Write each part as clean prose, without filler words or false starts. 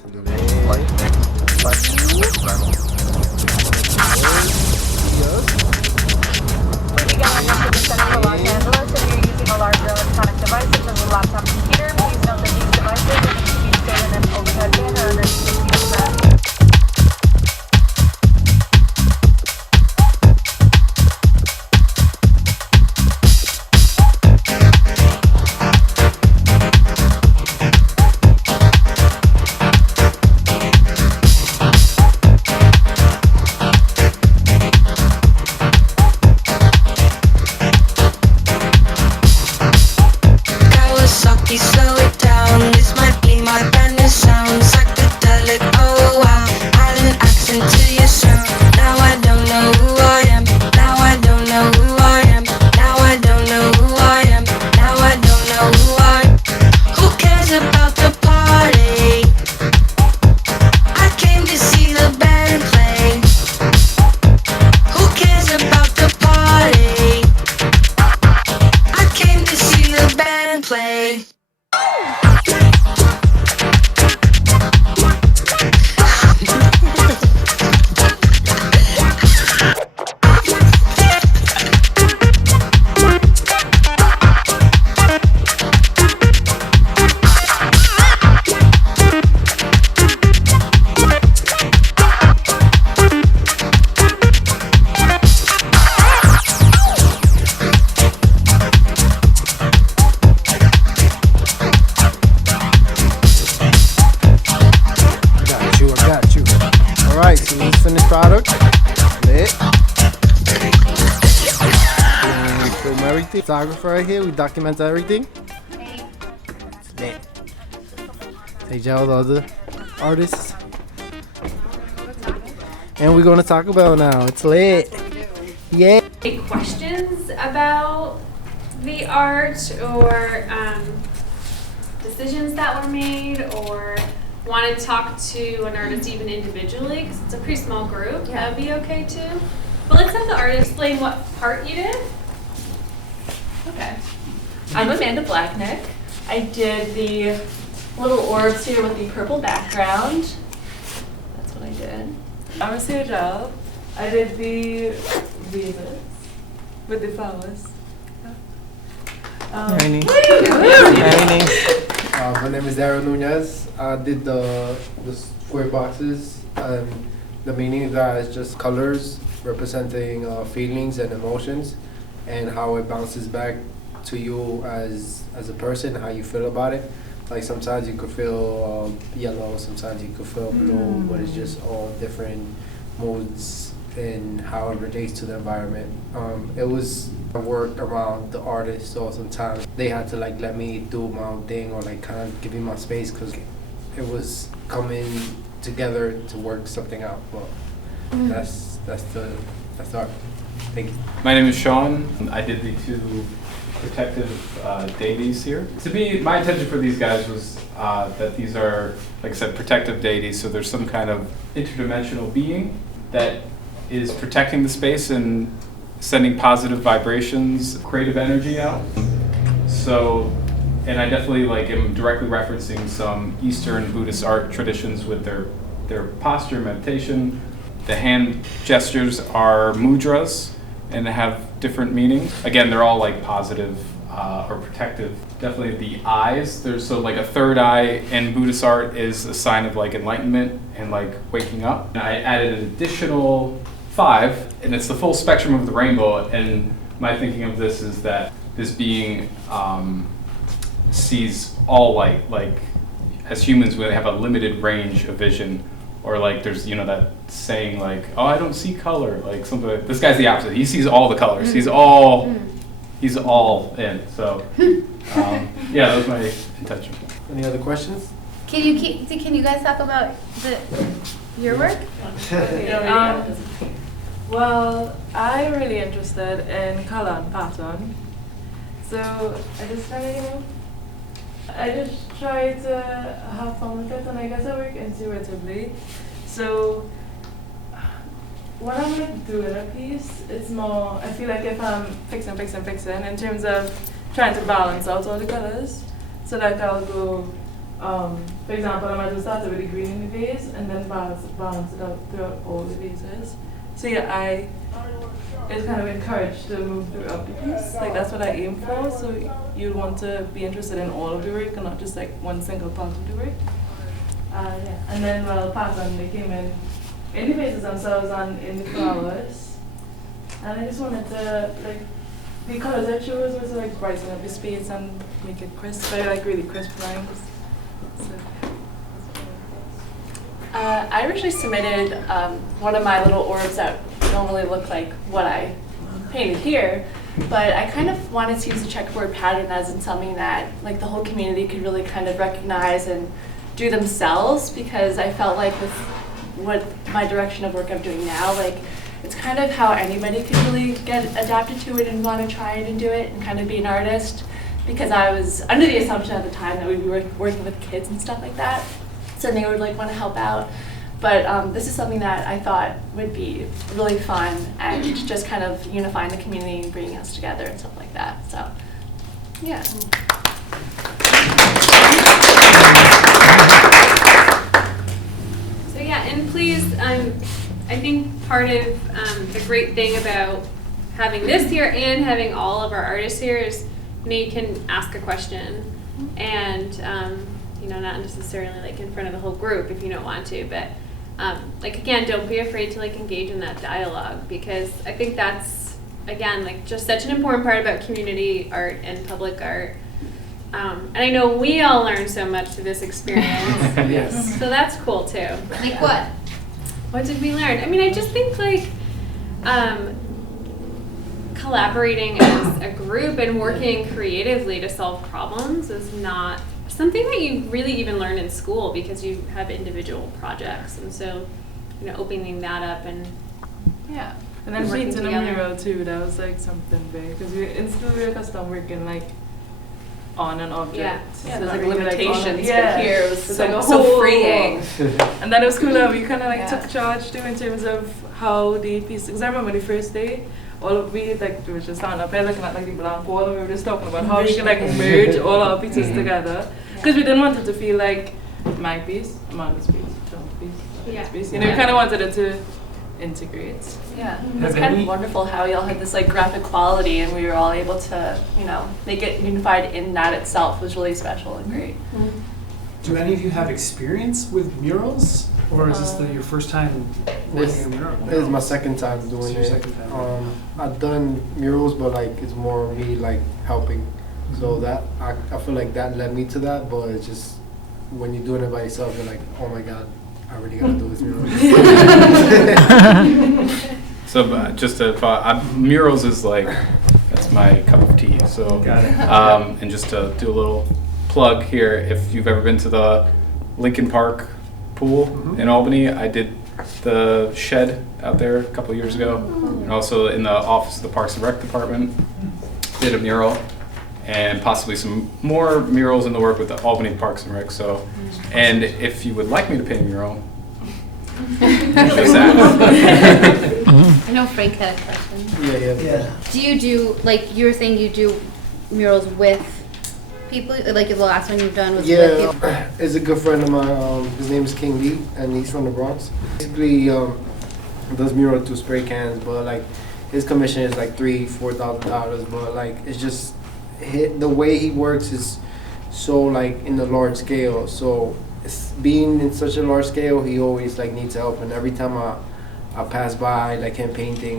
The light. When you get on into the center of Los Angeles and you're using a larger electronic device such as a laptop computer, please note that these devices are going to be stored in an overhead bin or underneath the seat of the driver. Slow it down, this might be my brand new sound. Psychedelic, oh wow, add an accent to your sound. Now I don't know who I am, now I don't know who I am, now I don't know who I am, now I don't know who I am. Who cares about the party? I came to see the band play. Who cares about the party? I came to see the band play. Alright, so this is finished product. Lit. And we film everything. Photographer right here, we document everything. It's lit. Take out the other artists. And we're gonna talk about now. It's lit. Yeah. Questions about the art or decisions that were made, or want to talk to an artist even individually, because it's a pretty small group, that would be okay too. But let's have the artist explain what part you did. Okay. I'm Amanda Blacknick. I did the little orbs here with the purple background. That's what I did. I'm Sejal. I did the vases with the flowers. Raining. My name is Darren Nunez. I did the square boxes, and the meaning of that is just colors representing feelings and emotions, and how it bounces back to you as a person, how you feel about it. Like sometimes you could feel yellow, sometimes you could feel blue, but it's just all different moods and how it relates to the environment. It was a work around the artist, so sometimes they had to like let me do my own thing or like kind of give me my space, because it was coming together to work something out. But that's the art. Thank you. My name is Sean. I did the two protective deities here. To me, my intention for these guys was that these are, like I said, protective deities, so there's some kind of interdimensional being that is protecting the space and sending positive vibrations, creative energy out. So, and I definitely am directly referencing some Eastern Buddhist art traditions with their posture, meditation. The hand gestures are mudras and have different meanings. Again, they're all like positive or protective. Definitely the eyes. There's a third eye in Buddhist art is a sign of like enlightenment and like waking up. And I added an additional 5, and it's the full spectrum of the rainbow. And my thinking of this is that this being sees all light. Like as humans, we have a limited range of vision, or like there's that saying like, oh, I don't see color. Like something. This guy's the opposite. He sees all the colors. He's all in. So yeah, that was my intention. Any other questions? Can you guys talk about your work? Well, I'm really interested in color and pattern. So I just try to have fun with it, and I guess I work intuitively. So when I'm doing a piece, it's more, I feel like if I'm fixing in terms of trying to balance out all the colors, so that I'll go For example, I might just start with the green in the vase and then balance it out throughout all the vases. So yeah, it's kind of encouraged to move throughout the piece. Like that's what I aim for. So you want to be interested in all of the work and not just like one single part of the work. Yeah. And then pattern they came in the vases themselves and in the flowers. And I just wanted to like the colors I chose was like brighten up the space and make it crisp. Very like really crisp lines. So, I originally submitted one of my little orbs that normally look like what I painted here, but I kind of wanted to use the checkerboard pattern as in something that like the whole community could really kind of recognize and do themselves, because I felt like with what my direction of work I'm doing now, like it's kind of how anybody could really get adapted to it and want to try it and do it and kind of be an artist, because I was under the assumption at the time that we'd be working with kids and stuff like that, so they would like want to help out. But this is something that I thought would be really fun and just kind of unifying the community and bringing us together and stuff like that. So, yeah. So yeah, and please, I think part of the great thing about having this here and having all of our artists here is, you can ask a question and, not necessarily like in front of the whole group if you don't want to, but like again, don't be afraid to like engage in that dialogue, because I think that's, again, like just such an important part about community art and public art. And I know we all learned so much through this experience. Yes. So that's cool too. Like what? What did we learn? I mean, I just think like collaborating as a group and working creatively to solve problems is not something that you really even learn in school, because you have individual projects. And so, opening that up and Yeah. and then working painting a together. mural too, that was like something big. Because in school we were accustomed working like on an object. Yeah. So Yeah, there's not like really, limitations, yeah. but here it was It's so, like a so whole- freeing. And then it was cool that we kind of like Yeah. took charge too in terms of how the piece. Because I remember the first day, all of we were just standing up there looking at like the blank wall, and we were just talking about how we could like merge all our pieces together. Because we didn't want it to feel like my piece, Amanda's piece, John's piece, Yeah. piece. We kind of wanted it to integrate. Yeah, Have it's kind any- of wonderful how we all had this like graphic quality, and we were all able to, make it unified in that itself was really special and great. Do any of you have experience with murals, or is this your first time working a mural? This is my second time It's doing your it. second time. I've done murals, but like it's more me like helping. So that I feel like that led me to that, but it's just when you're doing it by yourself, you're like, oh my god, I really gotta do this mural. So just to murals is like, that's my cup of tea. So Got it. and just to do a little plug here, if you've ever been to the Lincoln Park pool in Albany, I did the shed out there a couple of years ago, and also in the office of the Parks and Rec Department did a mural, and possibly some more murals in the work with the Albany Parks and Rec. So, and if you would like me to paint a mural, just ask. I know Frank had a question. Yeah. Do you do, like you were saying, you do murals with people? Like the last one you've done was with Yeah, people? it's a good friend of mine. His name is King Lee, and he's from the Bronx. Basically, does mural through spray cans, but like his commission is like $4,000. But like it's just the way he works is so like in the large scale. So being in such a large scale, he always like needs help. And every time I pass by like him painting,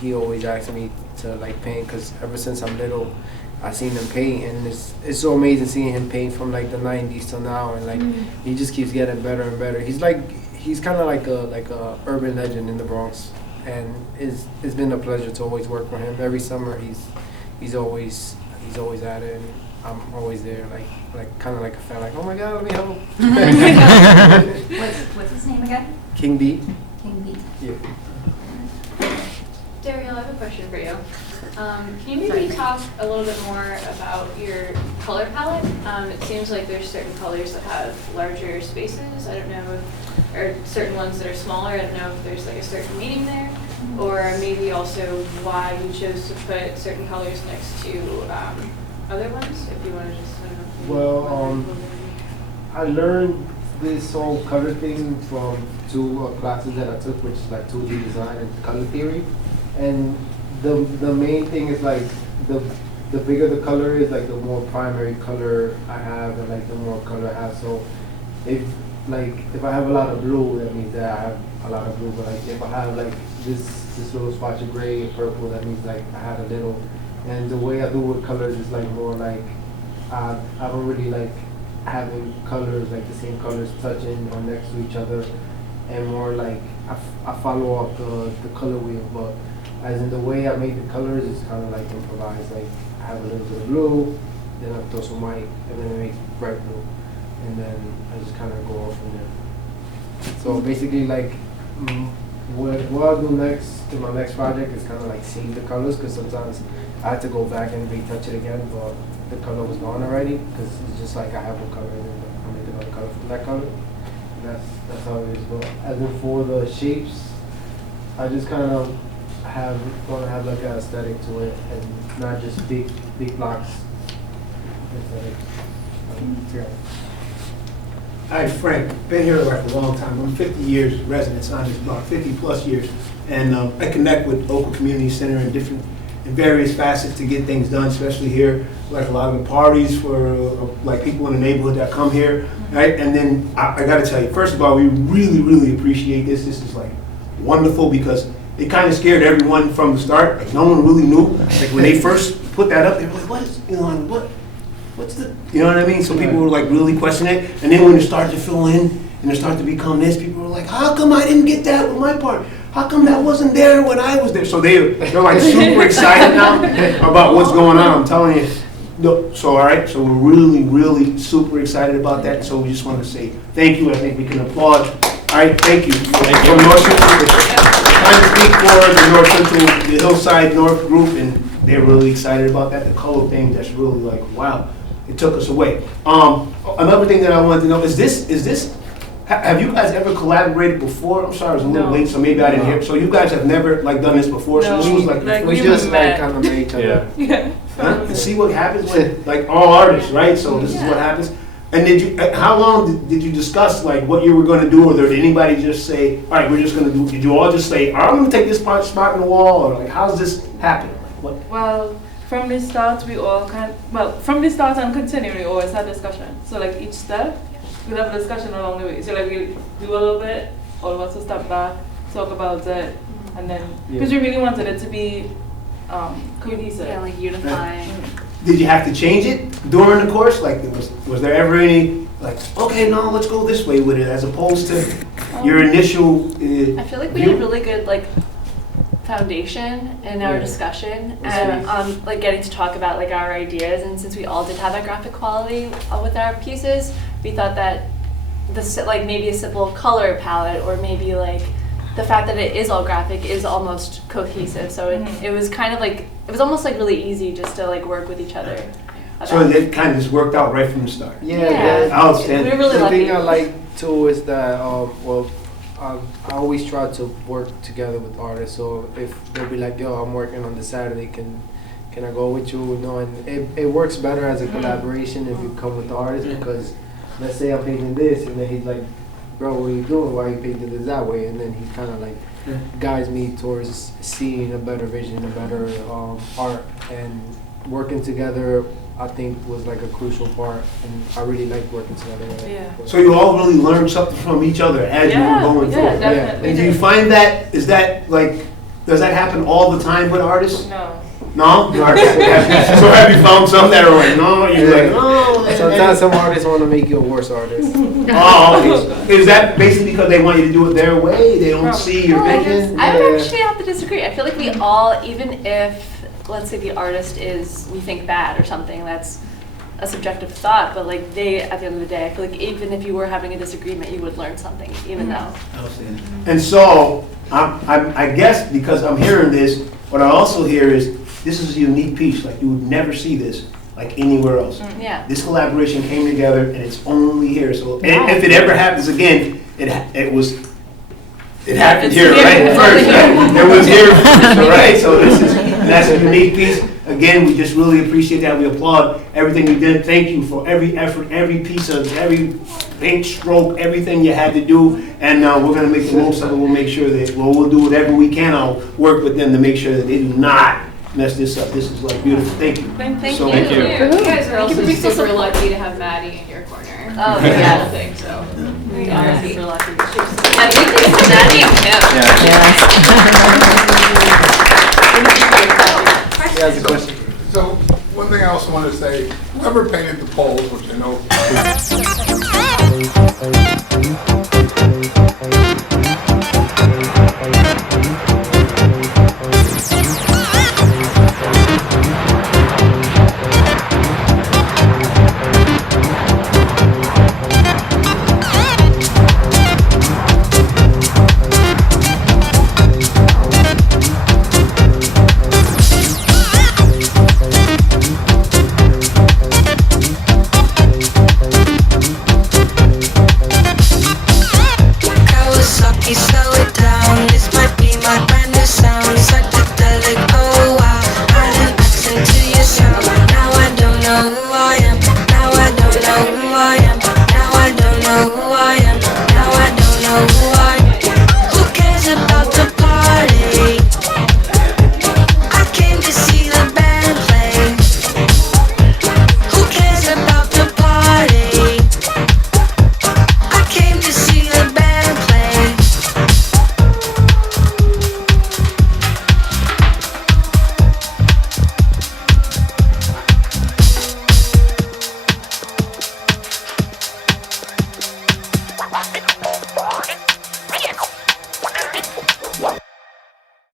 he always asks me to like paint, because ever since I'm little, I seen him paint, and it's so amazing seeing him paint from like the 90s till now, and like he just keeps getting better and better. He's kind of like a urban legend in the Bronx, and it's been a pleasure to always work for him. Every summer he's always at it, and I'm always there, like kind of like a fan, like, oh my god, let me help. What's his name again? King B. King B. Yeah. Daryl, I have a question for you. Can you maybe talk a little bit more about your color palette? It seems like there's certain colors that have larger spaces. I don't know if, or certain ones that are smaller. I don't know if there's like a certain meaning there, or maybe also why you chose to put certain colors next to other ones. If you want to just, I don't know. Well, I learned this whole color thing from two classes that I took, which is like 2D design and color theory. And the main thing is like the bigger the color is, like the more primary color I have, and like the more color I have. So if I have a lot of blue, that means that I have a lot of blue. But like if I have like this little spotch of gray and purple, that means like I had a little. And the way I do with colors is like more like I don't really like having colors, like the same colors touching or next to each other, and more like I follow up the color wheel. But as in the way I make the colors is kind of like improvised. Like I have a little bit of blue, then I throw some white, and then I make bright blue, and then I just kind of go off from there. So basically, like what I'll do next in my next project is kind of like save the colors, because sometimes I had to go back and retouch it again, but the color was gone already, because it's just like I have one color and then I make another color from that color. And that's how it is. But as in for the shapes, I just kind of want to have like an aesthetic to it, and not just big blocks. Aesthetic. Yeah. Hi, Frank. Been here like a long time. I'm 50 years resident on this block, 50 plus years, and I connect with Oakwood Community Center in various facets to get things done, especially here, like a lot of the parties for like people in the neighborhood that come here, right? And then I got to tell you, first of all, we really, really appreciate this. This is like wonderful, because it kind of scared everyone from the start. Like no one really knew. Like when they first put that up, they were like, "What is, what's the, you know what I mean?" So people were like really questioning it. And then when it started to fill in and it started to become this, people were like, "How come I didn't get that with my part? How come that wasn't there when I was there?" So they're like super excited now about what's going on. I'm telling you. No, so all right, so we're really, really super excited about that. So we just want to say thank you. I think we can applaud. All right, thank you. From North Central, trying to speak for the North Central, the Hillside North group, and they're really excited about that. The color thing, that's really like, wow, it took us away. Another thing that I wanted to know is this. Have you guys ever collaborated before? I'm sorry, I was a little late, so maybe I didn't hear. So you guys have never like done this before? So this was like we just like kind of made each other. Yeah. Huh? And see what happens with like all artists, right? So this is what happens. And did you? How long did you discuss like what you were going to do, or did anybody just say, "All right, we're just going to do"? Did you all just say, "I'm going to take this spot in the wall," or like how's this happen? Like, what? Well, from the start, from the start and continue, we always had discussion. So like each step, we'd have a discussion along the way. So like we do a little bit, all of us will step back, talk about it, and then, because we really wanted it to be cohesive. Yeah, like unifying. Did you have to change it during the course? Like, was there ever any, like, okay, no, let's go this way with it, as opposed to your initial I feel like we had really good, like, foundation in our discussion, and like getting to talk about like our ideas. And since we all did have that graphic quality with our pieces, we thought that like maybe a simple color palette, or maybe like the fact that it is all graphic is almost cohesive. So it was kind of like, it was almost like really easy just to like work with each other. So it kind of just worked out right from the start. Yeah. Outstanding. We were really the lucky. thing I like too is that I always try to work together with artists. So if they'll be like, "Yo, I'm working on this Saturday, can I go with you?" No, and it works better as a collaboration if you come with the artist, because let's say I'm painting this, and then he's like, "Bro, what are you doing? Why are you painting this that way?" And then he kind of like guides me towards seeing a better vision, a better art, and working together, I think, was like a crucial part, and I really like working together. So you all really learned something from each other as you were going through. Definitely. And do you find that, is that like, does that happen all the time with artists? No. No? So have you found some that are like, no, you're like, no. Sometimes some artists want to make you a worse artist. Oh, okay. Is that basically because they want you to do it their way? They don't see your vision? I would actually have to disagree. I feel like we all, even if, let's say the artist is, we think bad or something, that's a subjective thought, but like they, at the end of the day, I feel like even if you were having a disagreement, you would learn something, even though. And so, I guess because I'm hearing this, what I also hear is, this is a unique piece, like you would never see this like anywhere else. Yeah. This collaboration came together and it's only here. So if it ever happens again, it happened here, right? First, right? It was here, right? So that's a unique piece. again, we just really appreciate that. We applaud everything you did. Thank you for every effort, every piece of, every paint stroke, everything you had to do. And we're going to make the most of it. We'll make sure that, well, we'll do whatever we can. I'll work with them to make sure that they do not mess this up. This is like beautiful. Thank you. Thank So you. Thank you. You guys are also Thank you. super lucky to have Maddie in your corner. Oh, I yeah. don't think so. We are are super lucky. Yeah, big thanks to Maddie and Kim. He has a question. So, one thing I also wanted to say, whoever painted the poles, which I know